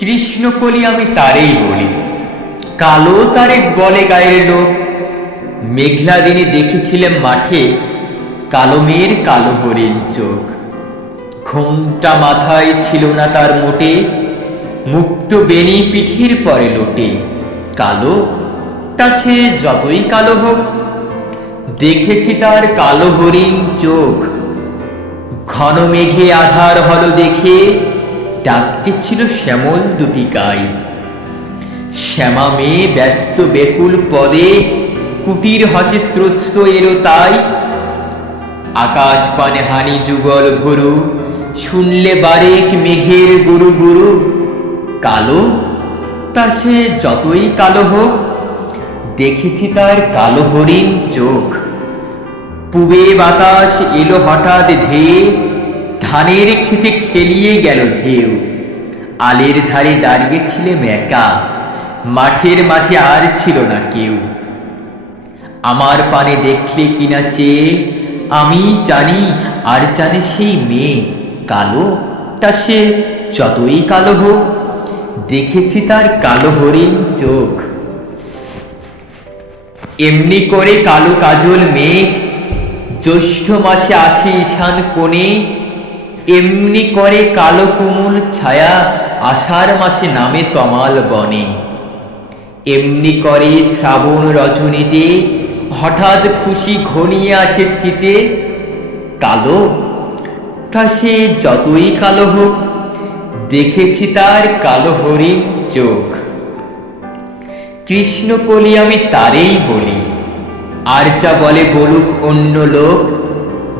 কৃষ্ণকলি আমি তারেই বলি। কালো তারে বলে গায়ের লোক, মেঘলা দিনে দেখেছিলাম মাঠে কালো মেয়ের কালো হরিণ চোখ। ঘোমটা মাথায় ছিল না তার মোটে, মুক্ত বেনি পিঠির পরে লোটে। কালো, তা সে যতই কালো হোক, দেখেছি তার কালো হরিণ চোখ। ঘন মেঘে আধার হলো দেখে ডাকতে ছিল শ্যামল দুটি গাই। শ্যামা মেয়ে ব্যস্ত বেকুল পদে, কুটির হতে ত্রস্ত এলো তাই। আকাশ পানে হানি যুগল ভরু, শুনলে বারেক মেঘের গুরু গুরু। কালো? তা সে যতই কালো হোক, দেখেছি তার কালো হরিণ চোখ। পুবে বাতাস এলো হঠাৎ ধেয়ে ধানের খেতে খেলিয়ে গেল ঢেউ। আলের ধারে দাঁড়িয়েছিলেম একা মাঠের মাঝে আর ছিল না কেউ। আমার পানে দেখলে কিনা চেয়ে, আমি জানি আর জানে সেই মেয়ে কালো, তা সে যতই কালো হোক, দেখেছি তার কালো হরিণ চোখ। এমনি করে কালো কাজল মেঘ, জ্যৈষ্ঠ মাসে আসে ঈশান কোণে এমনি করে কালো কুমুল ছায়া আষাঢ় মাসে নামে তমাল বনে। এমনি করে শ্রাবণ রজনীতে হঠাৎ খুশি ঘনিয়ে আসে চিতে, কালো, তা সে যতই কালো হোক, দেখেছি তার কালো হরিণ চোখ। কৃষ্ণকলি আমি তারেই বলি, আর যা বলে বলুক অন্য লোক